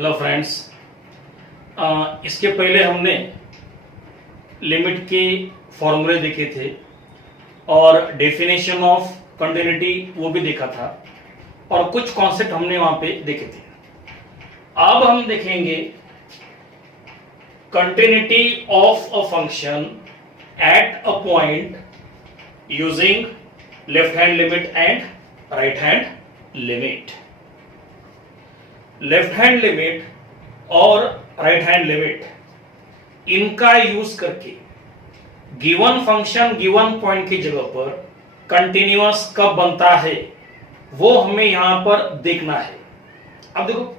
Hello friends, इसके पहले हमने लिमिट के फॉर्मूले देखे थे और डेफिनेशन ऑफ कंटिन्यूटी वो भी देखा था और कुछ कॉन्सेप्ट हमने वहां पे देखे थे। अब हम देखेंगे continuity of a function at a point using left hand limit and right hand limit. Left hand limit और राइट हैंड लिमिट इनका यूज करके गिवन फंक्शन गिवन पॉइंट की जगह पर कंटिन्यूअस कब बनता है वो हमें यहां पर देखना है। अब देखो,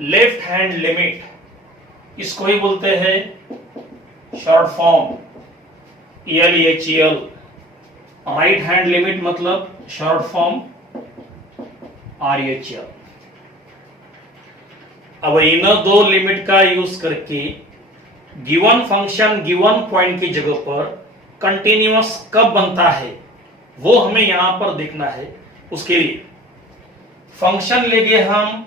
लेफ्ट हैंड लिमिट इसको ही बोलते हैं short form ELHEL। Right hand limit मतलब शॉर्ट फॉर्म RHL। अब इन दो लिमिट का यूज करके गिवन फंक्शन गिवन पॉइंट की जगह पर कंटिन्यूअस कब बनता है वो हमें यहां पर देखना है। उसके लिए फंक्शन लेंगे हम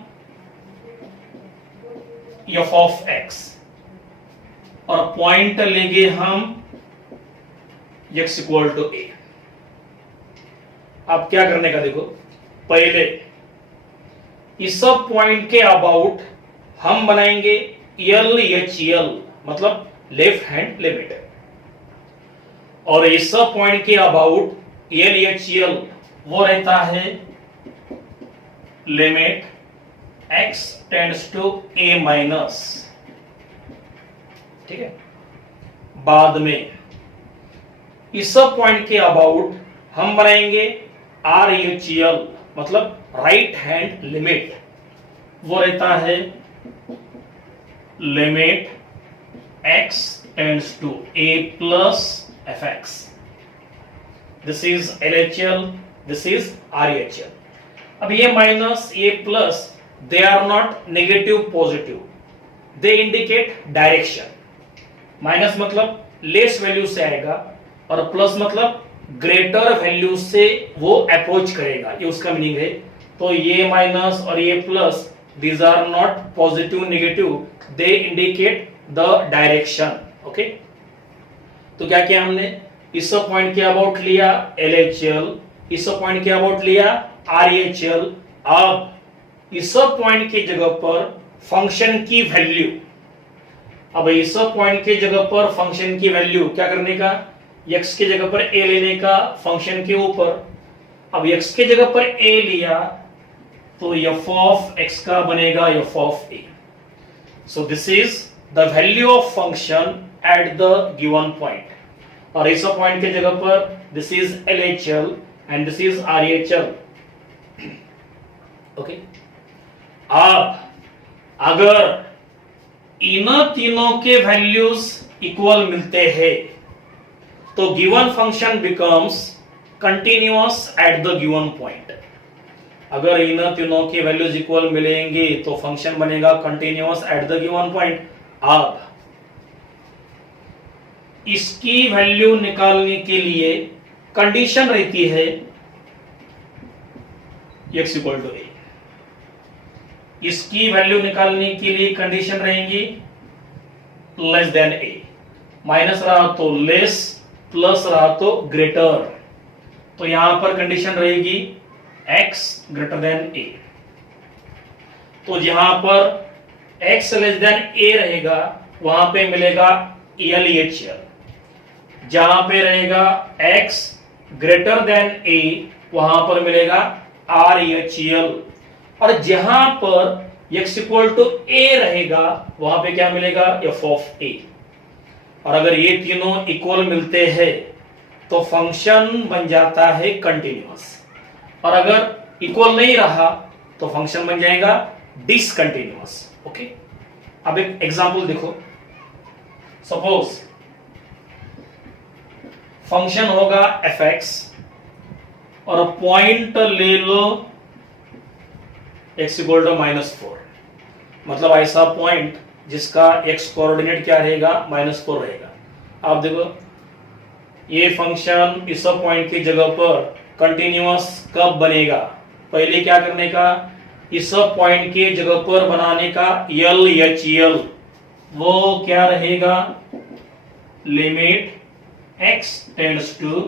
f ऑफ x और पॉइंट लेंगे हम x इक्वल टू a। अब क्या करने का देखो, पहले इस सब पॉइंट के अबाउट हम बनाएंगे LHL मतलब लेफ्ट हैंड लिमिट, और इस सब पॉइंट के अबाउट LHL वो रहता है limit x tends to a minus. ठीक है, बाद में इस सब पॉइंट के अबाउट हम बनाएंगे RHL मतलब राइट हैंड लिमिट, वो रहता है limit x tends to a plus fx। This is LHL, this is RHL। अब ये माइनस ये plus they are not negative positive, they indicate direction. Minus मतलब लेस वैल्यू से आएगा और प्लस मतलब ग्रेटर वैल्यू से वो अप्रोच करेगा, ये उसका मीनिंग है। तो ये माइनस और ये plus these are not positive negative, they indicate the direction. Okay, तो क्या किया हमने, इस पॉइंट के अबाउट लिया LHL, इस पॉइंट के अबाउट लिया RHL। अब इस पॉइंट की जगह पर फंक्शन की वैल्यू, अब इस पॉइंट की जगह पर फंक्शन की वैल्यू क्या करने का, x की जगह पर a लेने का फंक्शन के ऊपर। अब x की जगह पर a लिया तो f ऑफ x का बनेगा f of a। So this is the value of function at the given point। और इस पॉइंट के जगह पर this is LHL and this is RHL। Okay, अब अगर इन तीनों के वैल्यूज इक्वल मिलते हैं तो given function becomes continuous at the given point. अगर इन तीनों की वैल्यूज इक्वल मिलेंगे तो फंक्शन बनेगा continuous at the given point. अब इसकी वैल्यू निकालने के लिए कंडीशन रहती है x इक्वल टू a। इसकी वैल्यू निकालने के लिए कंडीशन रहेंगी लेस देन a। माइनस रहा तो लेस, प्लस रहा तो ग्रेटर। तो यहां पर कंडीशन रहेगी x ग्रेटर देन a। तो जहां पर x लेस देन a रहेगा वहां पे मिलेगा LHL। जहां पे रहेगा x ग्रेटर देन a वहां पर मिलेगा RHL। और जहां पर x इक्वल टू a रहेगा वहां पे क्या मिलेगा f ऑफ a। और अगर ये तीनों इक्वल मिलते हैं तो फंक्शन बन जाता है कंटिन्यूअस, और अगर इक्वल नहीं रहा तो फंक्शन बन जाएगा डिसकंटिन्यूअस। ओके, अब एक एग्जांपल देखो। सपोज फंक्शन होगा fx और पॉइंट ले लो x इक्वल टू -4, मतलब ऐसा पॉइंट जिसका x कोऑर्डिनेट क्या रहेगा -4 रहेगा। आप देखो ये फंक्शन इस पॉइंट की जगह पर कंटिन्यूअस कब बनेगा, पहले क्या करने का, इस पॉइंट के जगह पर बनाने का यल एच यल, वो क्या रहेगा, limit x tends to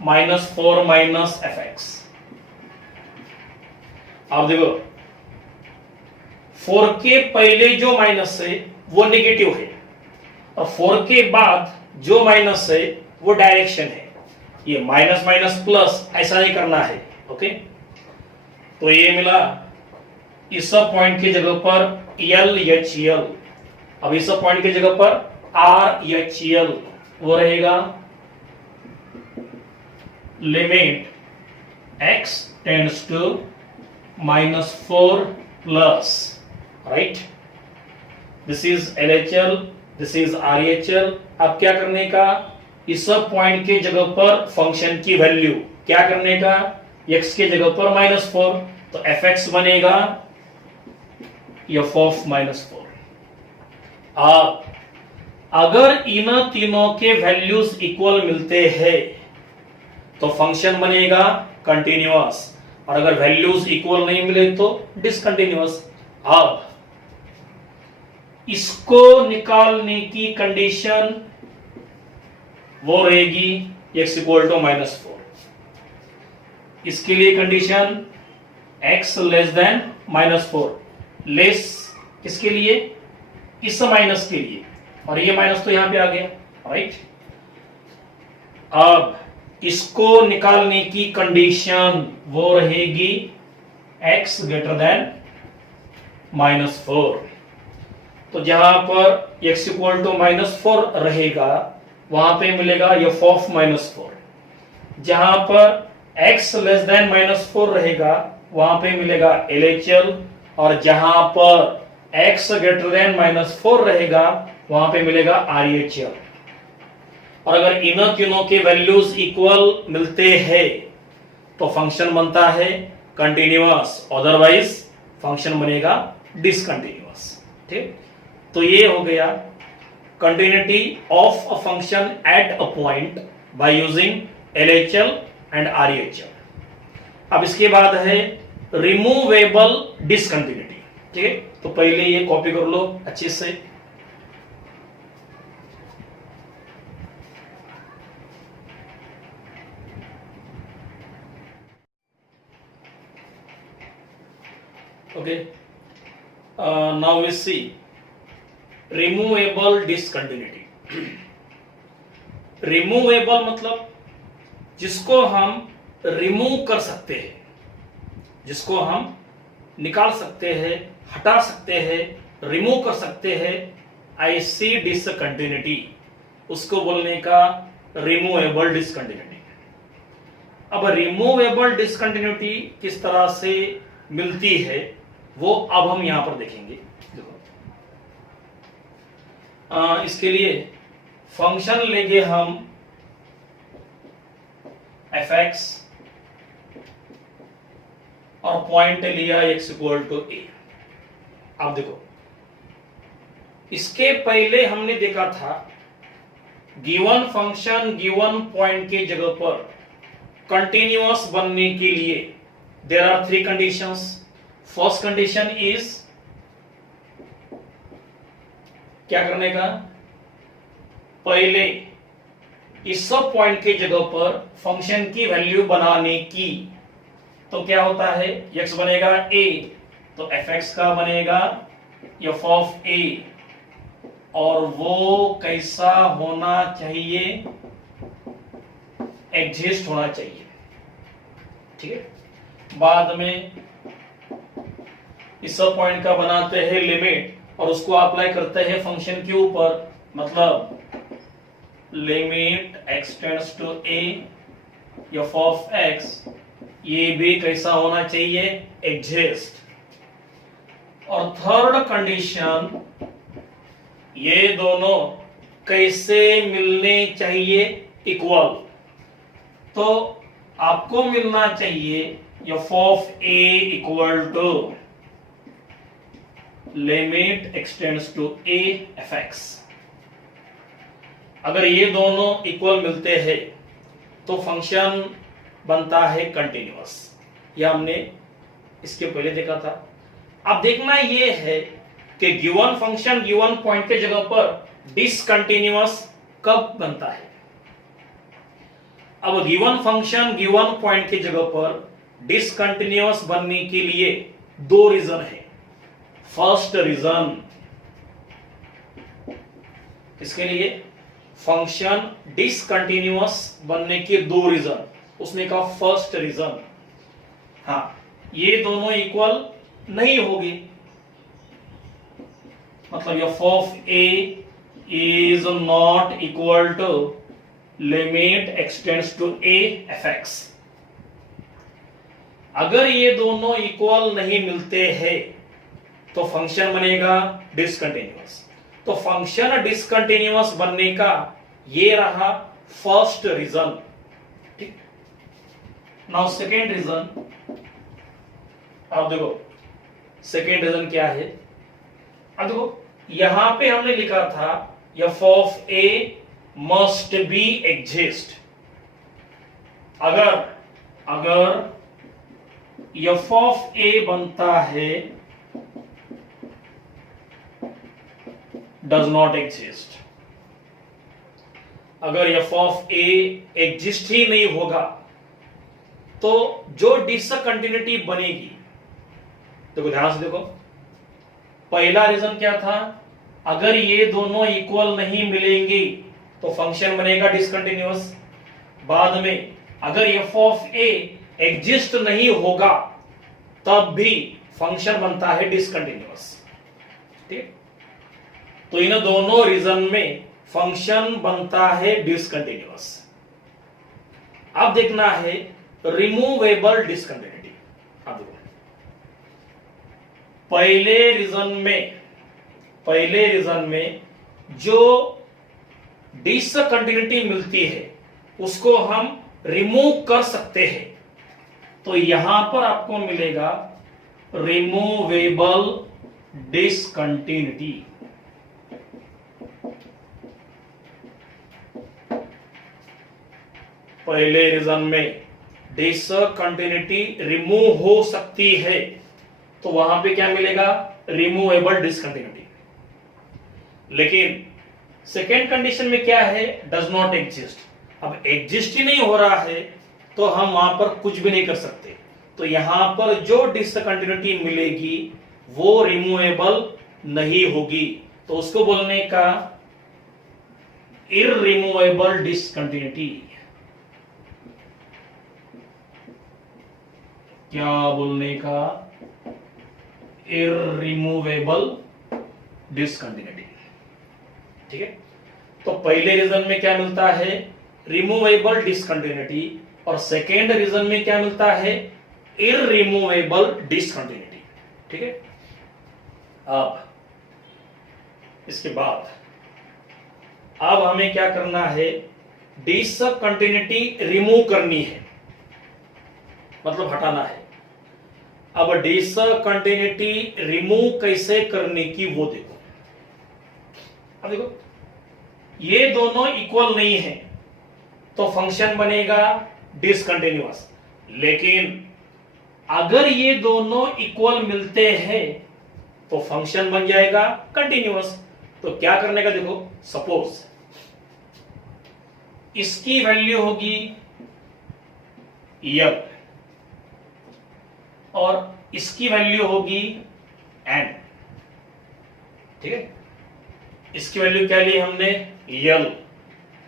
-4 minus F X. अब देखो 4 के पहले जो माइनस है वो नेगेटिव है, और 4 के बाद जो माइनस है वो डायरेक्शन है। ये माइनस माइनस प्लस ऐसा नहीं करना है, ओके। तो ये मिला इस पॉइंट की जगह पर यल एच यल। अब इस पॉइंट की जगह पर आर एच यल, वो रहेगा limit x tends to -4 plus, right. This is LHL, this is RHL। अब क्या करने का, इस पॉइंट के जगह पर फंक्शन की वैल्यू क्या करने का, x के जगह पर -4, तो fx बनेगा f ऑफ -4। अब अगर इन तीनों के वैल्यूज इक्वल मिलते हैं तो फंक्शन बनेगा कंटिन्यूअस, और अगर वैल्यूज इक्वल नहीं मिले तो डिसकंटिन्यूअस। अब इसको निकालने की कंडीशन वो रहेगी x इक्वल टू -4। इसके लिए condition x less than -4, less किसके लिए, इस माइनस के लिए, और ये माइनस तो यहां पे आ गया, राइट। अब इसको निकालने की कंडीशन वो रहेगी x ग्रेटर देन -4। तो जहां पर x इक्वल टू -4 रहेगा वहां पे मिलेगा f ऑफ -4। जहां पर x लेस देन -4 रहेगा वहां पे मिलेगा LHL, और जहां पर x ग्रेटर देन -4 रहेगा वहां पे मिलेगा RHL। और अगर इन तीनों के वैल्यूज इक्वल मिलते हैं तो फंक्शन बनता है कंटिन्यूअस, अदरवाइज फंक्शन बनेगा डिसकंटिन्यूअस, ठीक। तो ये हो गया continuity of a function at a point by using LHL and RHL। अब इसके बाद है रिमूवेबल डिसकंटिन्यूटी, ठीक है। तो पहले ये कॉपी कर लो अच्छे से। Okay, now we see removable discontinuity. Removable मतलब जिसको हम रिमूव कर सकते हैं, जिसको हम निकाल सकते हैं, हटा सकते हैं, रिमूव कर सकते हैं, ऐसी डिसकंटिन्यूटी उसको बोलने का रिमूवेबल डिसकंटिन्यूटी। अब रिमूवेबल डिसकंटिन्यूटी किस तरह से मिलती है वो अब हम यहां पर देखेंगे। देखो इसके लिए फंक्शन लेंगे हम fx और पॉइंट लिया x इक्वल टू a। अब देखो इसके पहले हमने देखा था गिवन फंक्शन गिवन पॉइंट के जगह पर कंटिन्यूअस बनने के लिए there are 3 conditions. First condition is क्या करने का, पहले इस सब पॉइंट के जगह पर फंक्शन की वैल्यू बनाने की। तो क्या होता है, x बनेगा a, तो fx का बनेगा f ऑफ a, और वो कैसा होना चाहिए, एग्जिस्ट होना चाहिए, ठीक है। बाद में इस सब पॉइंट का बनाते हैं लिमिट और उसको अप्लाई करते हैं फंक्शन के ऊपर, मतलब limit x tends to a f of x, ये भी कैसा होना चाहिए, एग्जिस्ट। और थर्ड कंडीशन, ये दोनों कैसे मिलने चाहिए, इक्वल। तो आपको मिलना चाहिए f of a equal to limit x tends to a fx। अगर ये दोनों इक्वल मिलते हैं तो फंक्शन बनता है कंटिन्यूअस। यह हमने इसके पहले देखा था। अब देखना ये है कि गिवन फंक्शन गिवन पॉइंट के जगह पर डिसकंटिन्यूअस कब बनता है। अब गिवन फंक्शन गिवन पॉइंट की जगह पर डिसकंटिन्यूअस बनने के लिए दो रीजन है। फर्स्ट रीजन, इसके लिए फंक्शन डिसकंटिन्यूअस बनने के दो रीजन, उसने कहा फर्स्ट रीजन, हाँ ये दोनों इक्वल नहीं होगी, मतलब F of A is not equal to limit x tends to A F X. अगर ये दोनों इक्वल नहीं मिलते हैं तो फंक्शन बनेगा डिसकंटिन्यूअस। तो फंक्शन डिसकंटिन्यूअस बनने का ये रहा फर्स्ट रीजन। ठीक, नाउ सेकेंड रीजन, अब देखो सेकेंड रीजन क्या है। अब देखो यहां पे हमने लिखा था F of A must be exist. अगर एफ ऑफ ए बनता है डज नॉट एग्जिस्ट, अगर एफ ऑफ ए एग्जिस्ट ही नहीं होगा तो जो डिसकंटिन्यूटी बनेगी, देखो ध्यान से देखो, पहला रीजन क्या था, अगर ये दोनों इक्वल नहीं मिलेंगे तो फंक्शन बनेगा डिसकंटिन्यूअस। बाद में अगर एफ ऑफ ए एग्जिस्ट नहीं होगा तब भी फंक्शन बनता है डिसकंटिन्यूअस। ठीक, तो इन दोनों रीजन में फंक्शन बनता है डिसकंटिन्यूअस। अब देखना है रिमूवेबल डिसकंटिन्यूटी। अब देखो पहले रीजन में जो डिसकंटिन्यूटी मिलती है उसको हम रिमूव कर सकते हैं, तो यहां पर आपको मिलेगा रिमूवेबल डिसकंटिन्यूटी। पहले रीजन में डिसकंटिन्यूटी रिमूव हो सकती है तो वहां पे क्या मिलेगा, रिमूवेबल डिसकंटिन्यूटी। लेकिन सेकेंड कंडीशन में क्या है, डज नॉट एग्जिस्ट। अब एग्जिस्ट ही नहीं हो रहा है तो हम वहां पर कुछ भी नहीं कर सकते, तो यहां पर जो डिसकंटिन्यूटी मिलेगी वो रिमूवेबल नहीं होगी, तो उसको बोलने का इररिमूवेबल डिसकंटिन्यूटी। क्या बोलने का, इररिमूवेबल डिसकंटिन्यूटी। ठीक है, तो पहले रीजन में क्या मिलता है, रिमूवेबल डिसकंटिन्यूटी, और सेकेंड रीजन में क्या मिलता है, इररिमूवेबल डिसकंटिन्यूटी। ठीक है, अब इसके बाद अब हमें क्या करना है, डिसकंटिन्यूटी रिमूव करनी है, मतलब हटाना है। अब डिसकंटिन्यूटी रिमूव कैसे करने की वो देखो। अब देखो ये दोनों इक्वल नहीं है तो फंक्शन बनेगा डिसकंटिन्यूअस, लेकिन अगर ये दोनों इक्वल मिलते हैं तो फंक्शन बन जाएगा कंटिन्यूअस। तो क्या करने का देखो, सपोज इसकी वैल्यू होगी एल और इसकी वैल्यू होगी एन। ठीक है, इसकी वैल्यू क्या ली हमने, यल,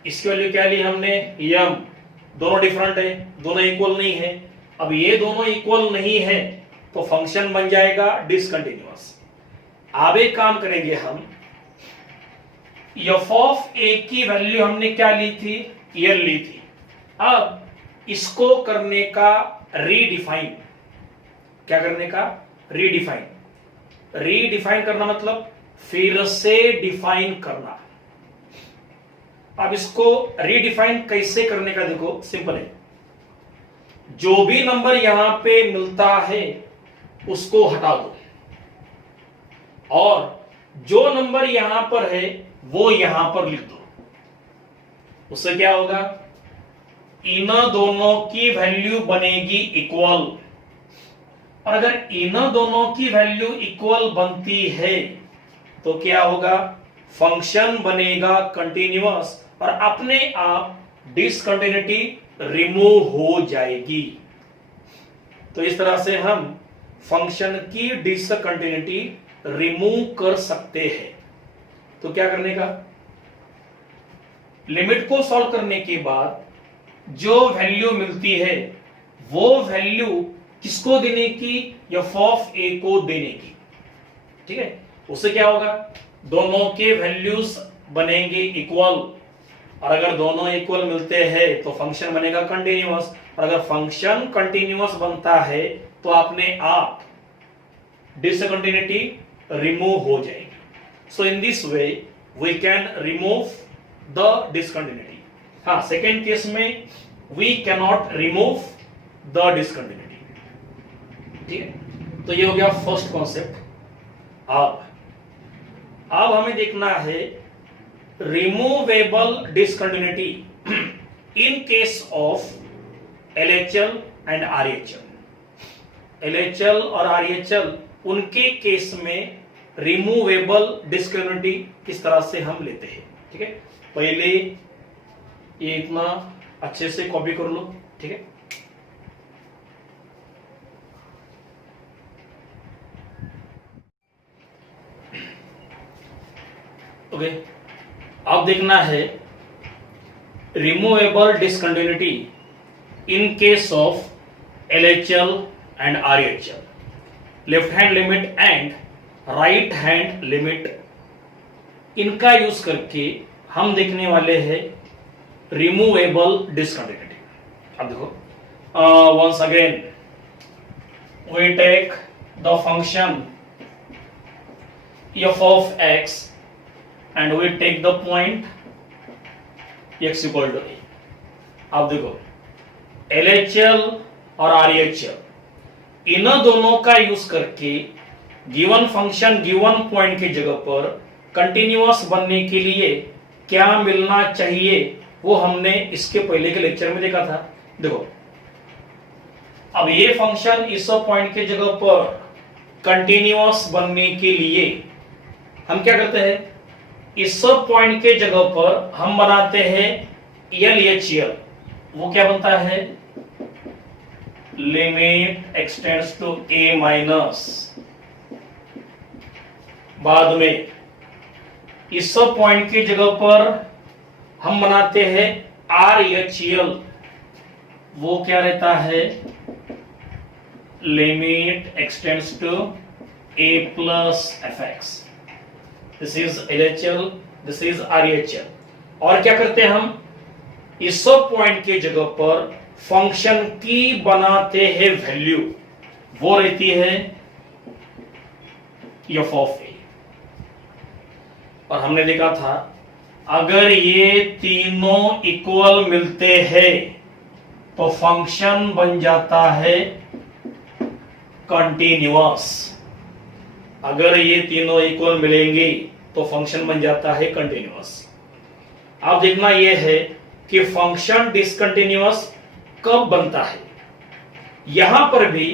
इसकी वैल्यू क्या ली हमने, यम। दोनों डिफरेंट है, दोनों इक्वल नहीं है। अब ये दोनों इक्वल नहीं है तो फंक्शन बन जाएगा डिसकंटिन्यूअस। अब एक काम करेंगे हम, एफ ऑफ ए की वैल्यू हमने क्या ली थी, यल ली थी। अब इसको करने का रीडिफाइन, क्या करने का, रीडिफाइन। रीडिफाइन करना मतलब फिर से डिफाइन करना। अब इसको रीडिफाइन कैसे करने का देखो, सिंपल है। जो भी नंबर यहां पे मिलता है उसको हटा दो और जो नंबर यहां पर है वो यहां पर लिख दो। उससे क्या होगा, इन दोनों की वैल्यू बनेगी इक्वल। और अगर इन दोनों की वैल्यू इक्वल बनती है तो क्या होगा, फंक्शन बनेगा कंटिन्यूअस और अपने आप डिसकंटिन्यूटी रिमूव हो जाएगी। तो इस तरह से हम फंक्शन की डिसकंटिन्यूटी रिमूव कर सकते हैं। तो क्या करने का, लिमिट को सॉल्व करने के बाद जो वैल्यू मिलती है वो वैल्यू किसको देने की, एफ ऑफ ए को देने की। ठीक है, उससे क्या होगा, दोनों के वैल्यूज बनेंगे इक्वल और अगर दोनों इक्वल मिलते हैं तो फंक्शन बनेगा कंटिन्यूअस और अगर फंक्शन कंटिन्यूअस बनता है तो अपने आप डिसकंटिन्यूटी रिमूव हो जाएगी। So in this way we can remove the discontinuity. हाँ, सेकेंड केस में we can not remove the discontinuity. ठीक है, तो ये हो गया फर्स्ट कॉन्सेप्ट। अब हमें देखना है removable discontinuity in case of LHL and RHL। LHL और RHL उनके केस में रिमूवेबल डिसकंटिन्यूटी किस तरह से हम लेते हैं। ठीक है, पहले ये इतना अच्छे से कॉपी कर लो। ठीक है, ओके, अब देखना है removable discontinuity in case of LHL and RHL, left hand limit and right hand limit, इनका यूज करके हम देखने वाले हैं रिमूवेबल डिसकंटिन्यूटी। अब देखो, once again we take the function f of x and we take the point x equal to a। अब देखो, LHL और RHL इन दोनों का यूज करके गिवन फंक्शन गिवन पॉइंट की जगह पर कंटिन्यूअस बनने के लिए क्या मिलना चाहिए वो हमने इसके पहले के लेक्चर में देखा था। देखो, अब ये फंक्शन इस पॉइंट के जगह पर कंटिन्यूअस बनने के लिए हम क्या करते हैं, इस पॉइंट के जगह पर हम बनाते हैं LHL। वो क्या बनता है, limit x tends to a minus, बाद में इस पॉइंट की जगह पर हम बनाते हैं RHL। वो क्या रहता है, limit x tends to a plus fx। This is LHL, this is RHL। और क्या करते हैं हम, इस पॉइंट की जगह पर फंक्शन की बनाते हैं वैल्यू, वो रहती है f ऑफ a। और हमने देखा था अगर ये तीनों इक्वल मिलते हैं तो फंक्शन बन जाता है कंटिन्यूअस। अगर ये तीनों इक्वल मिलेंगे तो फंक्शन बन जाता है कंटिन्यूअस। अब देखना यह है कि फंक्शन डिसकंटिन्यूअस कब बनता है। यहां पर भी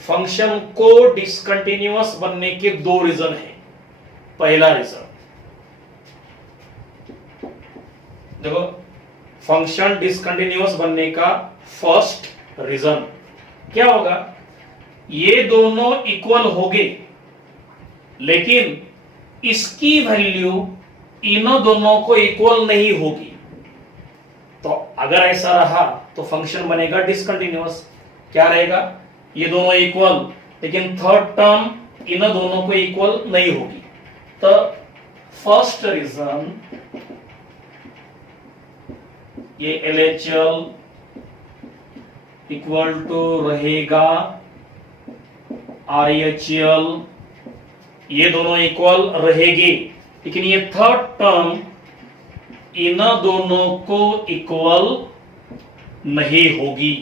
फंक्शन को डिसकंटिन्यूअस बनने के दो रीजन है। पहला रीजन देखो, फंक्शन डिसकंटिन्यूअस बनने का फर्स्ट रीजन क्या होगा, ये दोनों इक्वल होंगे लेकिन इसकी वैल्यू इन दोनों को इक्वल नहीं होगी। तो अगर ऐसा रहा तो फंक्शन बनेगा डिसकंटिन्यूअस। क्या रहेगा, ये दोनों इक्वल लेकिन थर्ड टर्म इन दोनों को इक्वल नहीं होगी। तो फर्स्ट रीजन ये LHL इक्वल टू रहेगा RHL, ये दोनों इक्वल रहेगी लेकिन ये थर्ड टर्म इन दोनों को इक्वल नहीं होगी।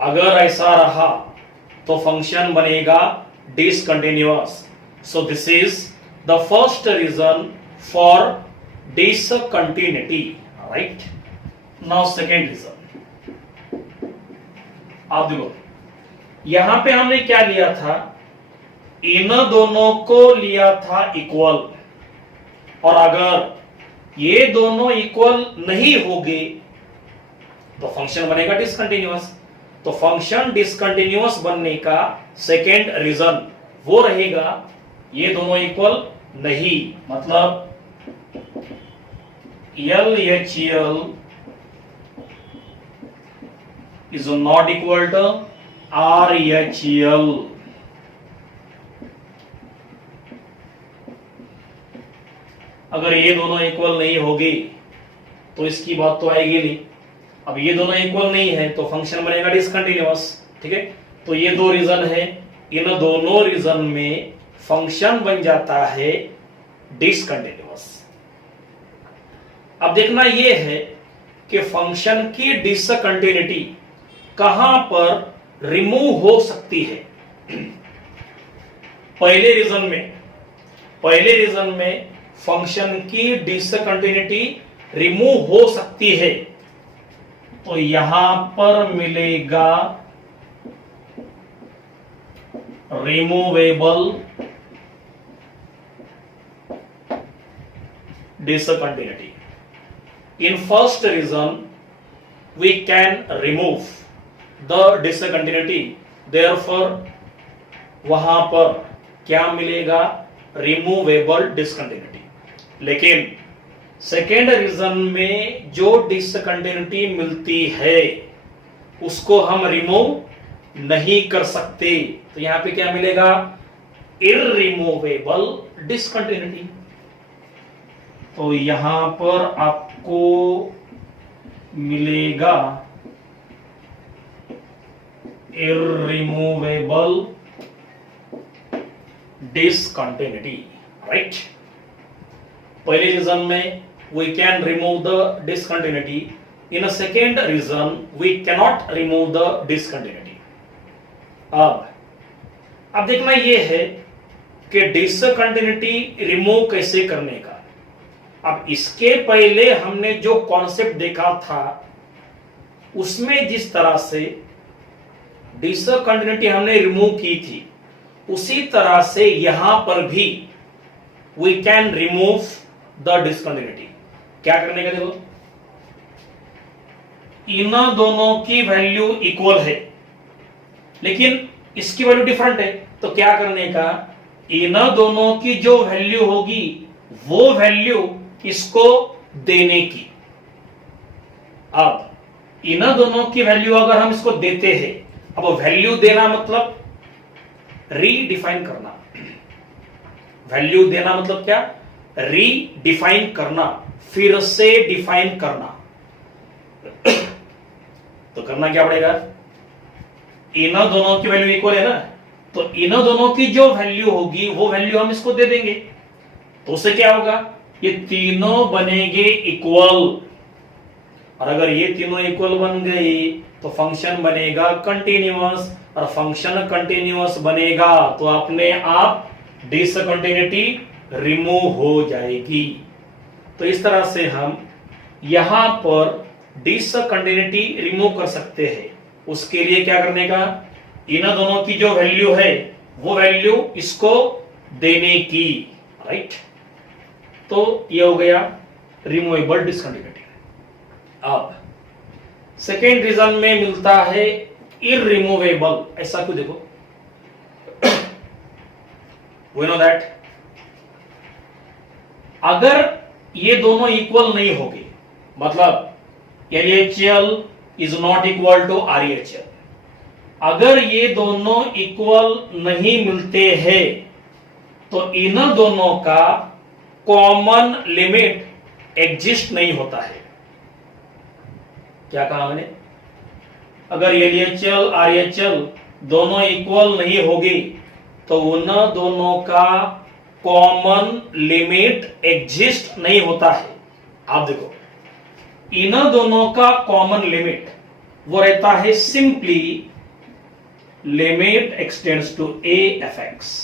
अगर ऐसा रहा तो फंक्शन बनेगा discontinuous. So this is the first reason for discontinuity, right? Now second reason, आप देखो यहां पे हमने क्या लिया था, इन दोनों को लिया था इक्वल, और अगर ये दोनों इक्वल नहीं होंगे तो फंक्शन बनेगा डिसकंटिन्यूअस। तो फंक्शन डिसकंटिन्यूअस बनने का सेकेंड रीजन वो रहेगा ये दोनों इक्वल नहीं, मतलब LHL is not equal to RHL। अगर ये दोनों इक्वल नहीं होगी तो इसकी बात तो आएगी नहीं। अब ये दोनों इक्वल नहीं है तो फंक्शन बनेगा डिसकंटिन्यूअस, ठीक है। तो ये दो रीजन है, इन दोनों रीजन में फंक्शन बन जाता है डिसकंटिन्यूअस। अब देखना ये है कि फंक्शन की डिसकंटिन्यूटी कहां पर रिमूव हो सकती है। पहले रीजन में फंक्शन की डिसकंटिन्यूटी रिमूव हो सकती है, तो यहां पर मिलेगा removable discontinuity. In first reason we can remove the discontinuity, therefore वहां पर क्या मिलेगा, रिमूवेबल डिसकंटिन्यूटी। लेकिन सेकेंड रीजन में जो डिसकंटिन्यूटी मिलती है उसको हम रिमूव नहीं कर सकते, तो यहां पे क्या मिलेगा, इररिमूवेबल डिसकंटिन्यूटी। तो यहां पर आपको मिलेगा इररिमूवेबल डिसकंटिन्यूटी, राइट। पहले रीजन में we can remove the discontinuity, in a second reason we cannot remove the discontinuity. अब देखना यह है कि डिसकंटिन्यूटी रिमूव कैसे करने का। अब इसके पहले हमने जो कॉन्सेप्ट देखा था उसमें जिस तरह से डिसकंटिन्यूटी हमने रिमूव की थी, उसी तरह से यहां पर भी we can remove the discontinuity. क्या करने का, देखो इन दोनों की वैल्यू इक्वल है लेकिन इसकी वैल्यू डिफरेंट है, तो क्या करने का, इन दोनों की जो वैल्यू होगी वो वैल्यू इसको देने की। अब इन दोनों की वैल्यू अगर हम इसको देते हैं, अब वैल्यू देना मतलब रीडिफाइन करना। वैल्यू देना मतलब क्या, रीडिफाइन करना, फिर से डिफाइन करना। तो करना क्या पड़ेगा, इन दोनों की वैल्यू इक्वल है ना, तो इन दोनों की जो वैल्यू होगी वो वैल्यू हम इसको दे देंगे, तो उससे क्या होगा, ये तीनों बनेंगे इक्वल। और अगर ये तीनों इक्वल बन गई तो फंक्शन बनेगा कंटिन्यूअस, और फंक्शन कंटिन्यूअस बनेगा तो अपने आप डिसकंटिन्यूटी रिमूव हो जाएगी। तो इस तरह से हम यहां पर डिसकंटिन्यूटी रिमूव कर सकते हैं। उसके लिए क्या करने का, इन दोनों की जो वैल्यू है वो वैल्यू इसको देने की, राइट। तो ये हो गया रिमूवेबल डिसकंटिन्यूटी। अब सेकेंड रीजन में मिलता है इररिमूवेबल, ऐसा क्यों, देखो वी नो दैट अगर ये दोनों इक्वल नहीं होंगे, मतलब LHL is not equal to RHL, अगर ये दोनों इक्वल नहीं मिलते हैं तो इन दोनों का कॉमन लिमिट एग्जिस्ट नहीं होता है। क्या कहा मैंने, अगर LHL RHL दोनों इक्वल नहीं होगी तो उन दोनों का कॉमन लिमिट एग्जिस्ट नहीं होता है। आप देखो इन दोनों का कॉमन लिमिट वो रहता है simply limit x tends to a(f(x)।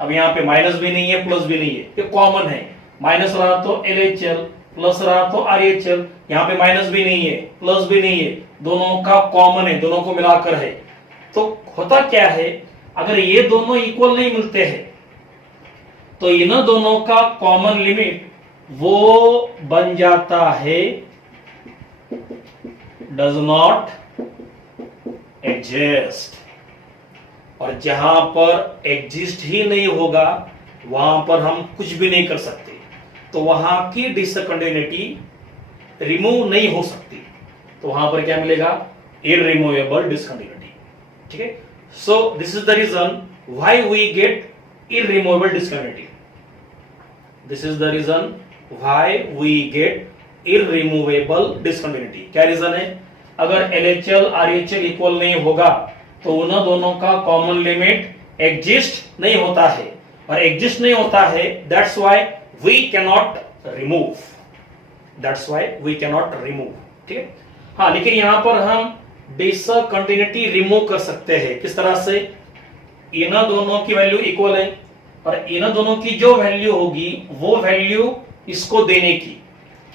अब यहां पे माइनस भी नहीं है प्लस भी नहीं है, ये कॉमन है। माइनस रहा तो LHL, प्लस रहा तो RHL। यहां पे माइनस भी नहीं है प्लस भी नहीं है, दोनों का कॉमन है, दोनों को मिलाकर है। तो होता क्या है, अगर ये दोनों इक्वल नहीं मिलते हैं तो इन दोनों का कॉमन लिमिट वो बन जाता है डज नॉट एग्जिस्ट, और जहां पर एग्जिस्ट ही नहीं होगा वहां पर हम कुछ भी नहीं कर सकते, तो वहां की डिसकंटिन्यूटी रिमूव नहीं हो सकती, तो वहां पर क्या मिलेगा, इररिमूवेबल डिसकंटिन्यूटी। ठीक है, so this is the reason why we get irremovable discontinuity, this is the reason why we get irremovable discontinuity. क्या रीजन है, अगर LHL RHL इक्वल नहीं होगा तो उन दोनों का कॉमन लिमिट एग्जिस्ट नहीं होता है, और एग्जिस्ट नहीं होता है, that's why we can not remove, that's why we can not remove. ठीक है, हाँ, लेकिन यहां पर हम डिसकंटिन्यूटी रिमूव कर सकते हैं। किस तरह से, इन दोनों की वैल्यू इक्वल है और इन दोनों की जो वैल्यू होगी वो वैल्यू इसको देने की,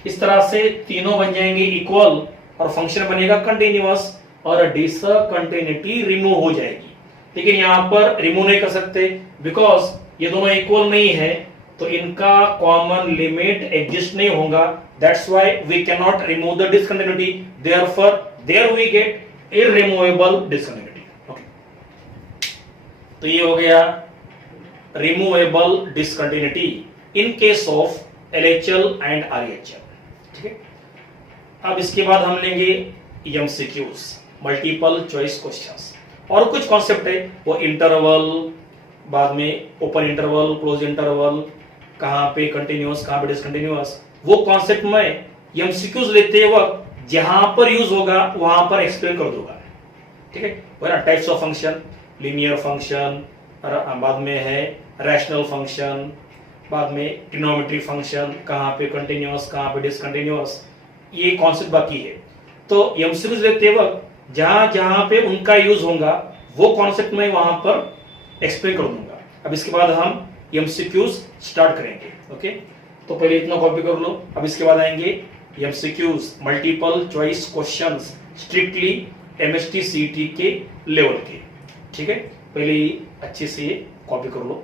इस तरह से तीनों बन जाएंगे इक्वल और फंक्शन बनेगा कंटिन्यूअस और डिसकंटिन्यूटी रिमूव हो जाएगी। लेकिन यहां पर रिमूव नहीं कर सकते बिकॉज ये दोनों इक्वल नहीं है, तो इनका कॉमन लिमिट एग्जिस्ट नहीं होगा, that's why we can not remove the discontinuity, therefore there we get irremovable discontinuity. Okay, तो ये हो गया removable discontinuity in case of LHL and RHL। ठीक है, अब इसके बाद हम लेंगे MCQs, मल्टीपल चॉइस क्वेश्चंस, और कुछ कॉन्सेप्ट है वो इंटरवल, बाद में ओपन इंटरवल, क्लोज इंटरवल, कहां पे कंटिन्यूअस कहां पे डिसकंटिन्यूअस, वो कॉन्सेप्ट में MCQs लेते वक्त जहां पर यूज होगा वहां पर एक्सप्लेन कर दूंगा। ठीक है, वह types of function, linear function, बाद में है रैशनल फंक्शन, बाद में ट्रिग्नोमेट्री फंक्शन, कहां पे कंटिन्यूअस कहां पे डिसकंटिन्यूअस, ये कॉन्सेप्ट बाकी है। तो MCQs लेते वक्त जहां जहां पे उनका यूज होगा वो कॉन्सेप्ट में वहां पर एक्सप्लेन कर दूंगा। अब इसके बाद हम MCQs स्टार्ट करेंगे। ओके, तो पहले इतना कॉपी कर लो, अब इसके बाद आएंगे MCQs, multiple choice questions, strictly MST CET के लेवल के। ठीक है, पहले अच्छे से कॉपी कर लो।